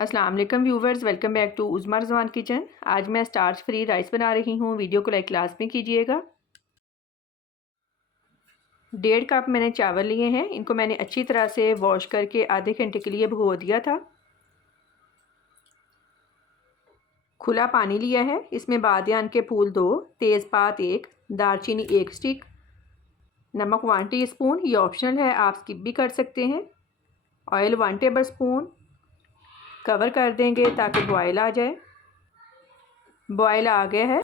अस्सलाम वालेकुम viewers, welcome back to Uzma Rizwan kitchen. आज मैं स्टार्च फ्री राइस बना रही हूँ। वीडियो को लाइक क्लास में कीजिएगा। 1.5 कप मैंने चावल लिए हैं। इनको मैंने अच्छी तरह से वॉश करके आधे घंटे के लिए भिगो दिया था। खुला पानी लिया है। इसमें बादियान के फूल 2, तेज़पात 1, दालचीनी 1 स्टिक, नमक 1 टीस्पून, ये ऑप्शनल है, आप स्किप भी कर सकते हैं। Oil 1 table spoon. कवर कर देंगे ताकि बॉयल आ जाए। बॉयल आ गया है।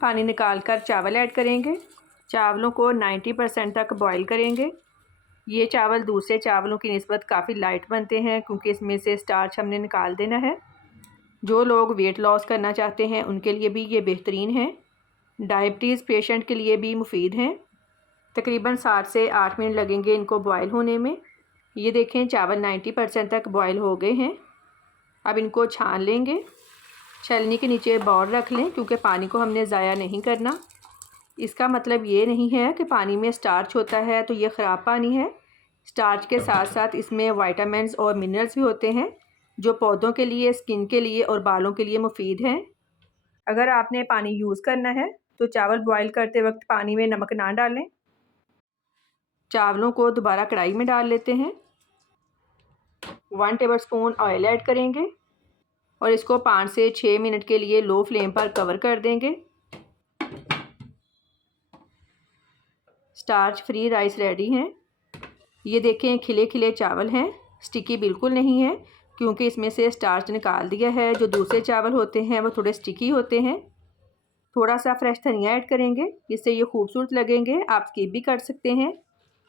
पानी निकाल कर चावल ऐड करेंगे। चावलों को 90% तक बॉईल करेंगे। ये चावल दूसरे चावलों की निस्बत काफ़ी लाइट बनते हैं क्योंकि इसमें से स्टार्च हमने निकाल देना है। जो लोग वेट लॉस करना चाहते हैं उनके लिए भी ये बेहतरीन है। डायबिटीज़ पेशेंट के लिए भी मुफीद हैं। तकरीबन 7 से 8 मिनट लगेंगे इनको बॉयल होने में। ये देखें चावल 90% तक बॉयल हो गए हैं। अब इनको छान लेंगे। छलनी के नीचे बाउल रख लें क्योंकि पानी को हमने ज़ाया नहीं करना। इसका मतलब ये नहीं है कि पानी में स्टार्च होता है तो ये ख़राब पानी है। स्टार्च के साथ साथ इसमें विटामिन्स और मिनरल्स भी होते हैं जो पौधों के लिए, स्किन के लिए और बालों के लिए मुफीद हैं। अगर आपने पानी यूज़ करना है तो चावल बॉईल करते वक्त पानी में नमक ना डालें। चावलों को दोबारा कढ़ाई में डाल लेते हैं। 1 टेबल स्पून ऑयल ऐड करेंगे और इसको 5 से 6 मिनट के लिए लो फ्लेम पर कवर कर देंगे। स्टार्च फ्री राइस रेडी हैं। ये देखें खिले खिले चावल हैं, स्टिकी बिल्कुल नहीं है क्योंकि इसमें से स्टार्च निकाल दिया है। जो दूसरे चावल होते हैं वो थोड़े स्टिकी होते हैं। थोड़ा सा फ्रेश धनिया ऐड करेंगे, इससे ये खूबसूरत लगेंगे। आप स्किप भी कर सकते हैं।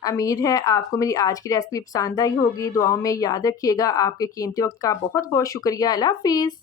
उम्मीद है आपको मेरी आज की रेसिपी पसंद आई होगी। दुआओं में याद रखिएगा। आपके कीमती वक्त का बहुत बहुत शुक्रिया। अल्लाह हाफिज़।